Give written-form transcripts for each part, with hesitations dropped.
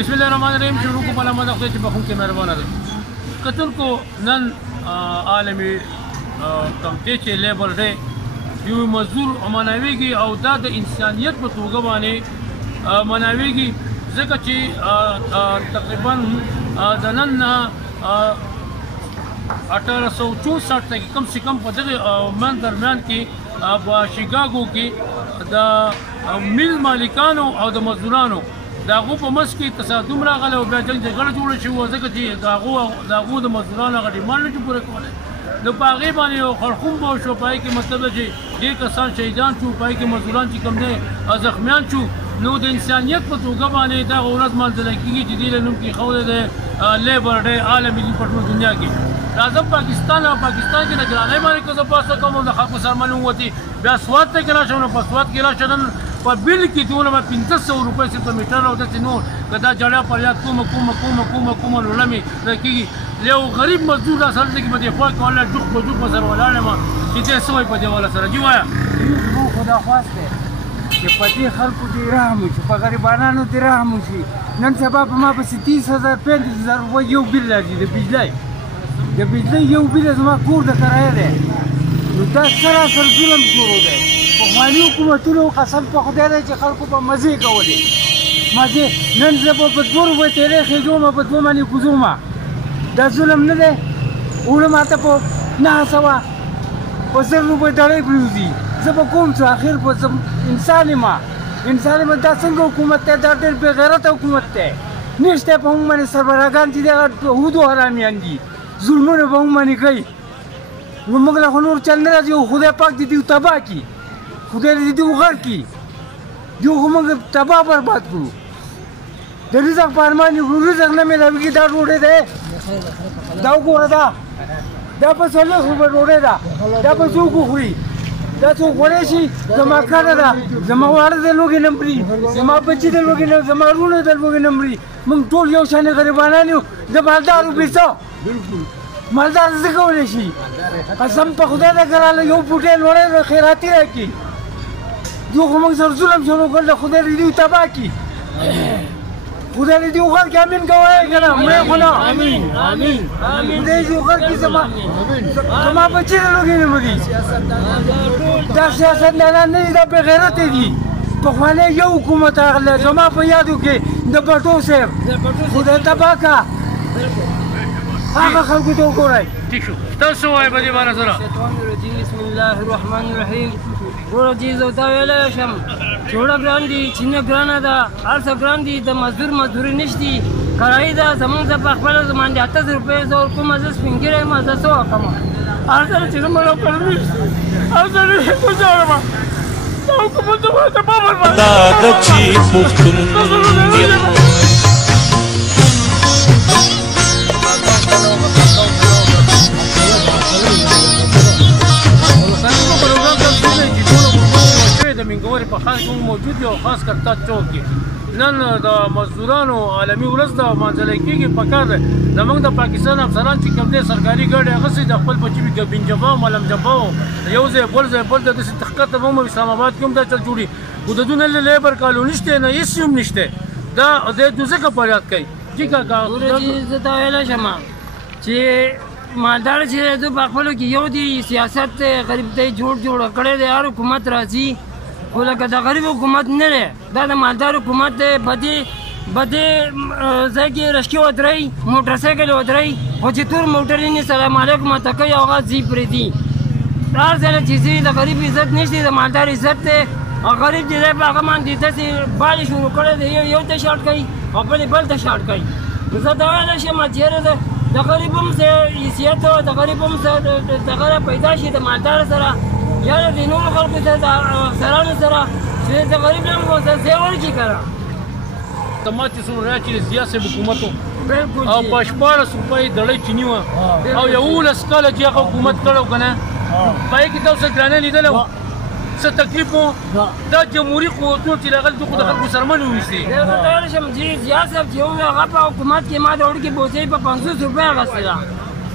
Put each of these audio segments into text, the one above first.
बिस्मिल्लाहिर्रहमानिर्रहीम। शुरू को पला मदद से बखूं के मेहरबान रहे कतल को नन आलमी कमते चे लेबर रे यू मजदूर मनावेगी और दाद इंसानियत पर तोगा बाने मनावेगी जगह ची तकरीबन दनन 1864 तक कम से कम पदर मन दरमियान की शिकागो की द मिल मालिकानों और द मजदूरानों داغو په مس کې تصادم راغلی او بیا جنګ جګړه جوړه شوه ځکه چې داغو د مزدورانو هغه ډیمانډ نه شو پوره کولی نو په هغې باندې یو خړخوم به وشو په هغې کې مطلب ده چې ډېر کسان شهیدان شو په هغې کې مزدوران چې کوم دی زخمیان شو نو د انسانیت په توګه باندې دغه ورځ لمانځلی کېږي چې دې له نوم کېښودی دی لیبر ډے عالمي په ټول دنیا کې راځم پاکستان او پاکستان کې د ګرانۍ باندې که زه بحث وکړم او د خلکو سره معلوم وتي بیا سوات ته کې راشم نو په سوات کې راشم په بل کې دونه 1500 روپۍ سي په میټر او داسې نور که دا جړیا فریاد کومه لوړمې کېږي یو غریب مزدور را سره دی کې په دې خوا کې والا ډوق په ډوق په سره ولاړ یم چې دې څه وایي په دې والا سره جي وایه زموږ خداخواست دی چې په دې خلکو دې رحم وشي په غریبانانو دې رحم وشي نن سبا په ما پسې 30,000 35,000 روپۍ یو بل راځي د بجلۍ یو بل زما کور د کرایه دی نو دا سراسر ظلم شروع دی پخواني حکومتونو قسم په خدای دی چې خلکو به مزې کولې مزې نن زه به په 2 روپۍ تیرې خېږم په 2 باندې کوزوم دا ظلم نه دی اوړه ماته په 900 په 1000 روپۍ ډالۍ پرېوځي زه به کوم څه اخر په انسان یم دا څنګه حکومت دی دا ډېر بې غیرته حکومت دی نشته په موږ باندې سربراهګان چې دغه هودو حرامیان دي ظلمونه به موږ باندې کوي نو موږ له خو نور چل نه راځي او خدای پاک دې دوی تباه کړي خدای دې دوی وغر کړي دوی خو موږ تباه برباد کړو د رزق په ارمان یو رزق نه میلاویږي دا ډوډۍ دی دا وګوره دا په 40 روپۍ ډوډۍ ده دا په څوک وخوري دا څوک خوړی شي زما کډه ده زما واړه د لوږې نه مري زما بچي د لوږې نه زما وروڼه د لوږې نه مري موږ ټول یو شانې غریبانان یو د مالدارو بې څه مالدار څه کولی شي قسم په خدای ده ګراله یو بوټی لوړی خیراتي راکړي دوی خو موږ سره ظلم شروع کړل خدای دې دوی تباه کړي خدای دې دوی وغر کړي امین که وایې که نه مړی خو نه خدای دې وغر کړي زما بچي د لوږې نه مري دا سیاستدانان نه دي دا بې غیرته دي پخوانی یو حکومت راغلی زما په یادو کې د بټو صاحب خدای تباه کړه هغه خلکو ته وګورئ ٹھیک شو تاسو وایئ په دې باره سره بسم الله الرحمن الرحیم ګوره چې زه ورته ویلی شم چوړه ګران دي چینه ګرانه ده هر څه ګران دي د مزدوري نشتي کرایي ده زمونږ زه په خپله زه باندې 800 روپۍ زه ورکومه زه سپین ږیری یم زه څه وکړمه هر ځل چې زه مړه کړم هر ځل یې ګزارمه دا حکومت زما ته ما برباد دا ده چې پښتون یم د منګورې په خاص کې موجود یو خاص کرتا چوک کې نن د مزدورانو عالمي ورځ د مانځلی کېږي پکار دی زموږ د پاکستان افسران چې کوم دی سرکاري ګاډي هغسې د خپل بچي ګبین جبا او ملم جبا یو ځای بل ځای بل ځای داسې تحقیقات ته به هم اسلام آباد کې هم دا چل جوړي خو د دوی نه لیبر کالوني شته نه هېڅ هم نشته دا د دوی ځکه فریاد کوي جي کاکا زه ته ویلی شم چې مالدار چې دی دوی په خپلو کې یو دی سیاست دی غریب دی جوړه کړی دی هر حکومت راځي خو لکه د غریب حکومت نه دی دا د مالدار حکومت دی بدې ځای کې رشکې ودرئ موټر سایکل ودرئ خو چې تور موټر یې نه سلام علیکم ورته کوي او هغه ځي پرېږدي هر ځای چې ځي د غریب عزت نشته د مالدار عزت دی او غریب چې دی په هغه باندې داسې بالې شروع کړی دی یو ته شاټ کوي او بل ته شاټ کوي زه دا ویلی شم چېرې د غریب هم څه حیثیت او د غریب هم څه دغه پیدا شي د مالدار سره یا د نورو خلکو سره د افسرانو سره چې د غریب هم ځای ورکړي که نه د ماتې څومره چې ضیا صاحب حکومت و او په 14 روپۍ دړۍ چیني وه او 11 کاله چې هغه حکومت کړی و که نه په هغې کې تاسو ګرانۍ لیدلی و څه تکلیف و دا جمهوري قوتونو چې راغلي دي خو د خلکو سرمنې وویستې زه ته ویلی شم چې زیات صاحب چې و هغه په حکومت کې ما د وړوکې بوسۍ په 50 روپۍ اخیستې ده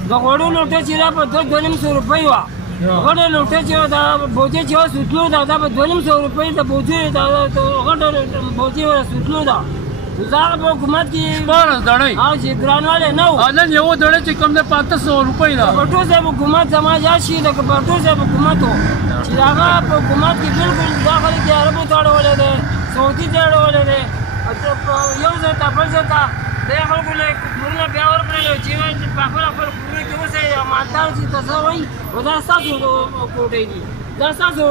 د غوړو لوټه چې ده په 200 روپۍ وه غټه لوټه چې وه دا بوسۍ چې وه سوتلو ده دا په 200 روپۍ د بوسۍ غټه بوسۍ وه سوتلو ده زه هغه په حکومت کې 12 دړۍ چې ګرانوالی نه و نن یوه دړۍ چې کوم دی 500 روپۍ ده پټو صاحب حکومت زما یاد شي لکه پټو صاحب حکومت و چې هغه په حکومت کې بالکل دا خلک یې عربو ته اړولی دی سعودي ته اړولی دی یو ځای ته بل ځای ته دې خلکو له کورونه بیا ورکړل چې په خپل کورونو کې اوسئ مالدار چې ته څه وایي خو دا ستاسو کوټې دي دا ستاسو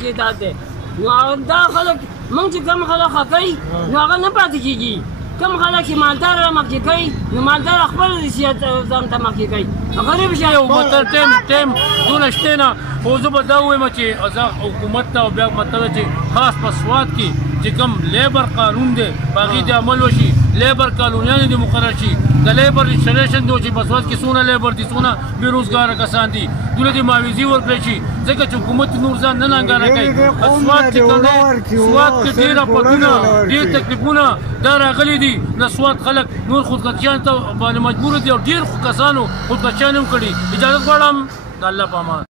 جایداد دی نو دا خلک موږ چې کوم خلک ښه کوي نو هغه نه پاتې کېږي کوم خلک چې مالدار را مخکې کوي نو مالدار خپل حیثیت ځان ته مخکې کوي غریب شي یو مطلب ټیم دونه شته نه خو زه به دا ووایم چې زه حکومت ته او بیا مطلب چې خاص په سوات کې چې کوم لیبر قانون دی په هغې دې عمل وشي لیبر قانونیان دې مقرر شي د لیبر رجسټریشن دی چې په سوات کې څونه لیبر دي څونه بېروزګاره کسان دي دوی دې معاوضې ورکړی شي ځکه چې حکومت نور ځان نه ننګاره کوي سوات چې کوم دی سوات کې ډېر اپتونه ډېر تکلیفونه دا راغلي دي د سوات خلک نور خودکشیانو ته باندې مجبور دي او ډېر کسانو خودکشیان هم کړي اجازه غواړم د الله په امان